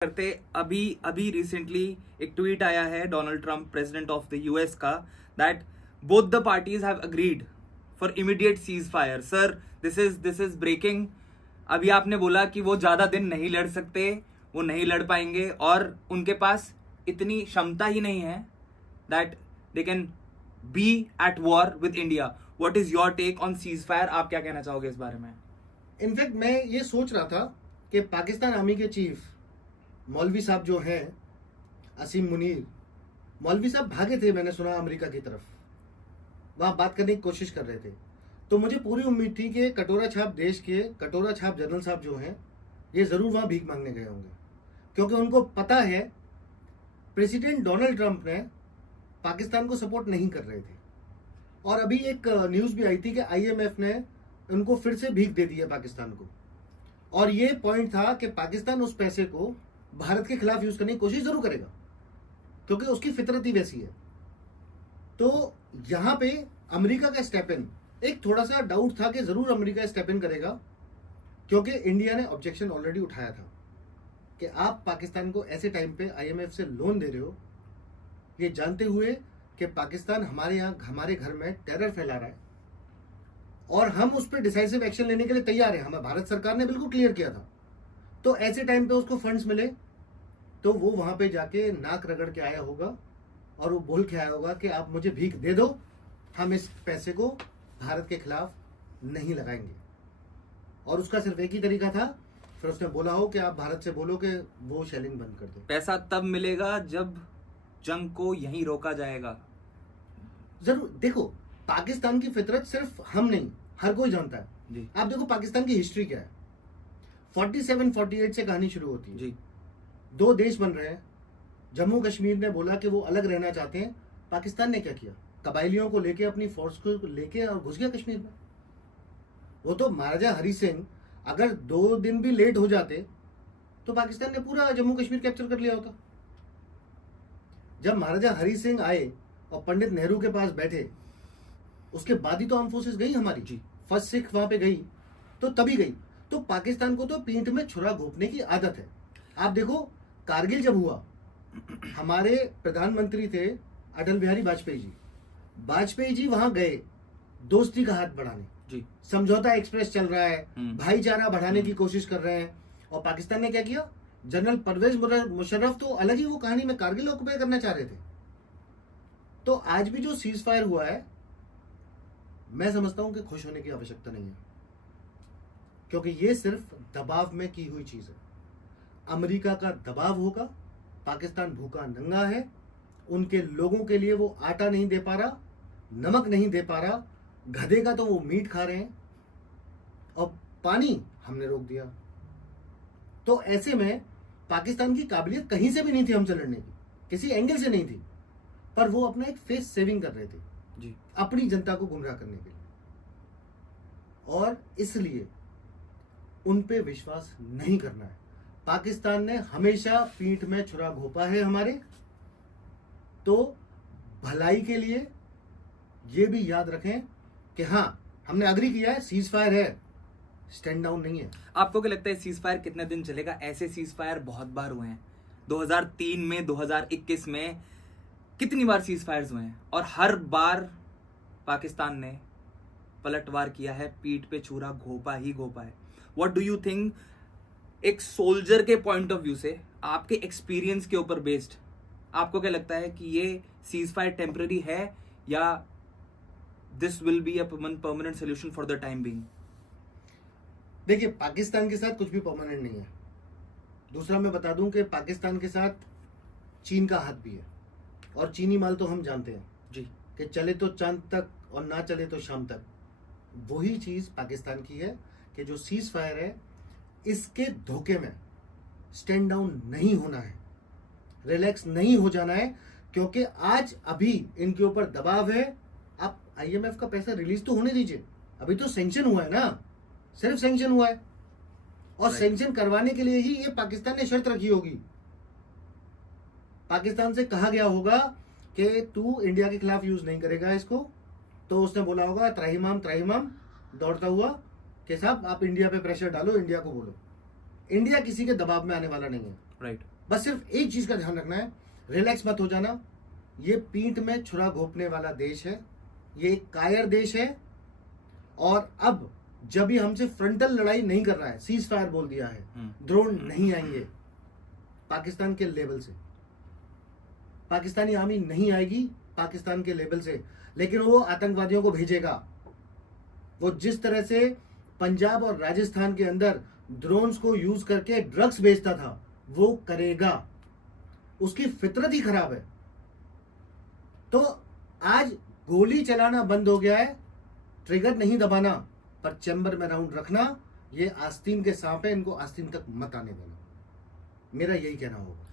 करते अभी अभी रिसेंटली एक ट्वीट आया है Donald Trump president of the US का that both the parties have agreed for immediate ceasefire. Sir, this is breaking. अभी आपने बोला कि वो ज्यादा दिन नहीं लड़ सकते, वो नहीं लड़ पाएंगे और उनके पास इतनी क्षमता ही नहीं है that they can be at war with India. What is your take on ceasefire? आप क्या कहना चाहोगे इस बारे में? इनफैक्ट मैं ये सोच रहा था कि पाकिस्तान आर्मी के चीफ मौलवी साहब जो हैं, असीम मुनीर मौलवी साहब भागे थे, मैंने सुना अमेरिका की तरफ, वहां बात करने की कोशिश कर रहे थे। तो मुझे पूरी उम्मीद थी कि कटोरा छाप देश के कटोरा छाप जनरल साहब जो हैं, ये जरूर वहां भीख मांगने गए होंगे, क्योंकि उनको पता है प्रेसिडेंट डोनाल्ड ट्रंप ने पाकिस्तान को सपोर्ट नहीं कर रहे थे। और अभी एक न्यूज भी आई थी कि आईएमएफ ने उनको फिर से भीख दे दी है पाकिस्तान को, और ये पॉइंट था कि पाकिस्तान उस पैसे को भारत के खिलाफ यूज करने की कोशिश जरूर करेगा, क्योंकि उसकी फितरत ही वैसी है। तो यहां पे अमेरिका का स्टेप इन, एक थोड़ा सा डाउट था कि जरूर अमेरिका स्टेप इन करेगा, क्योंकि इंडिया ने ऑब्जेक्शन ऑलरेडी उठाया था कि आप पाकिस्तान को ऐसे टाइम पे आईएमएफ से लोन दे रहे हो, ये जानते हुए कि पाकिस्तान हमारे घर में टेरर फैला रहा है, और हम उस पर डिसाइसिव एक्शन लेने के लिए तैयार हैं। हमें भारत सरकार ने बिल्कुल क्लियर किया था। तो ऐसे टाइम पे उसको फंड्स मिले तो वो वहां पे जाके नाक रगड़ के आया होगा और वो बोल के आया होगा कि आप मुझे भीख दे दो, हम इस पैसे को भारत के खिलाफ नहीं लगाएंगे। और उसका सिर्फ एक ही तरीका था, फिर उसने बोला हो कि आप भारत से बोलो कि वो शेलिंग बंद कर दो। पैसा तब मिलेगा जब जंग को यहीं रोका जाएगा। जरूर देखो, पाकिस्तान की फितरत सिर्फ हम नहीं, हर कोई जानता है जी। आप देखो पाकिस्तान की हिस्ट्री क्या है। 47-48 से कहानी शुरू होती है जी। दो देश बन रहे हैं। जम्मू कश्मीर ने बोला कि वो अलग रहना चाहते हैं। पाकिस्तान ने क्या किया? कबायलियों को लेके, अपनी फोर्स को लेके और घुस गया कश्मीर में। वो तो महाराजा हरि सिंह अगर 2 दिन भी लेट हो जाते तो पाकिस्तान ने पूरा जम्मू कश्मीर कैप्चर कर लिया होता। जब महाराजा हरि सिंह आए और पंडित नेहरू के पास बैठे, उसके बाद ही तो आर्म फोर्सेस गई हमारी जी। फर्स्ट सिख वहां पे गई, तो तभी गई। तो पाकिस्तान को तो पीठ में छुरा घोंपने की आदत है। आप देखो, कारगिल जब हुआ, हमारे प्रधानमंत्री थे अटल बिहारी वाजपेयी जी। वाजपेयी जी वहां गए दोस्ती का हाथ बढ़ाने, जी। समझौता एक्सप्रेस चल रहा है, भाईचारा बढ़ाने की हम्म। कोशिश कर रहे हैं। और पाकिस्तान ने क्या किया? जनरल परवेज मुशर्रफ तो अलग ही वो कहानी में कारगिल ऑक्युपाई करना चाह रहे थे। तो आज भी जो सीज फायर हुआ है, मैं समझता हूं कि खुश होने की आवश्यकता नहीं है, क्योंकि ये सिर्फ दबाव में की हुई चीज है। अमेरिका का दबाव होगा। पाकिस्तान भूखा नंगा है, उनके लोगों के लिए वो आटा नहीं दे पा रहा, नमक नहीं दे पा रहा, गधे का तो वो मीट खा रहे हैं, और पानी हमने रोक दिया। तो ऐसे में पाकिस्तान की काबिलियत कहीं से भी नहीं थी हमसे लड़ने की, किसी एंगल से नहीं थी, पर वो अपना एक फेस सेविंग कर रहे थे जी। अपनी जनता को गुमराह करने के लिए। और इसलिए उन पे विश्वास नहीं करना है। पाकिस्तान ने हमेशा पीठ में छुरा घोंपा है हमारे, तो भलाई के लिए ये भी याद रखें कि हाँ, हमने अग्री किया है, सीज फायर है, स्टैंड डाउन नहीं है। आपको क्या लगता है सीज फायर कितने दिन चलेगा? ऐसे सीज फायर बहुत बार हुए हैं, 2003 में, 2021 में कितनी बार सीज फायर्स हुए हैं, और हर बार पाकिस्तान ने पलटवार किया है, पीठ पे छुरा घोंपा ही घोंपा है। व्हाट डू यू थिंक, एक सोल्जर के पॉइंट ऑफ व्यू से, आपके एक्सपीरियंस के ऊपर बेस्ड, आपको क्या लगता है कि ये सीज फायर टेम्पररी है या this will be a permanent solution for the time being? देखिए, पाकिस्तान के साथ कुछ भी परमानेंट नहीं है। दूसरा मैं बता दूं कि पाकिस्तान के साथ चीन का हाथ भी है, और चीनी माल तो हम जानते हैं जी। कि चले तो चांद तक और ना चले तो शाम तक। वही चीज पाकिस्तान की है कि जो सीज फायर है, इसके धोखे में स्टैंड डाउन नहीं होना है, रिलैक्स नहीं हो जाना है, क्योंकि आज अभी इनके ऊपर दबाव है। आप आईएमएफ का पैसा रिलीज तो होने दीजिए, अभी तो सैंक्शन हुआ है ना, सिर्फ सैंक्शन हुआ है, और सैंक्शन करवाने के लिए ही ये पाकिस्तान ने शर्त रखी होगी। पाकिस्तान से कहा गया होगा कि तू इंडिया के खिलाफ यूज नहीं करेगा इसको, तो उसने बोला होगा त्राहिमाम त्राहिमाम दौड़ता हुआ कि साहब आप इंडिया पे प्रेशर डालो, इंडिया को बोलो। इंडिया किसी के दबाव में आने वाला नहीं है। राइट। बस सिर्फ एक चीज का ध्यान रखना है, रिलैक्स मत हो जाना। ये पीठ में छुरा घोंपने वाला देश है, ये एक कायर देश है, और अब जब ये हमसे फ्रंटल लड़ाई नहीं कर रहा है, सीज फायर बोल दिया है, ड्रोन नहीं आएंगे पाकिस्तान के लेवल से, पाकिस्तानी आर्मी नहीं आएगी पाकिस्तान के लेवल से, लेकिन वो आतंकवादियों को भेजेगा। वो जिस तरह से पंजाब और राजस्थान के अंदर ड्रोन्स को यूज करके ड्रग्स बेचता था, वो करेगा। उसकी फितरत ही खराब है। तो आज गोली चलाना बंद हो गया है, ट्रिगर नहीं दबाना, पर चैम्बर में राउंड रखना। ये आस्तीन के सांप है, इनको आस्तीन तक मत आने देना, मेरा यही कहना होगा।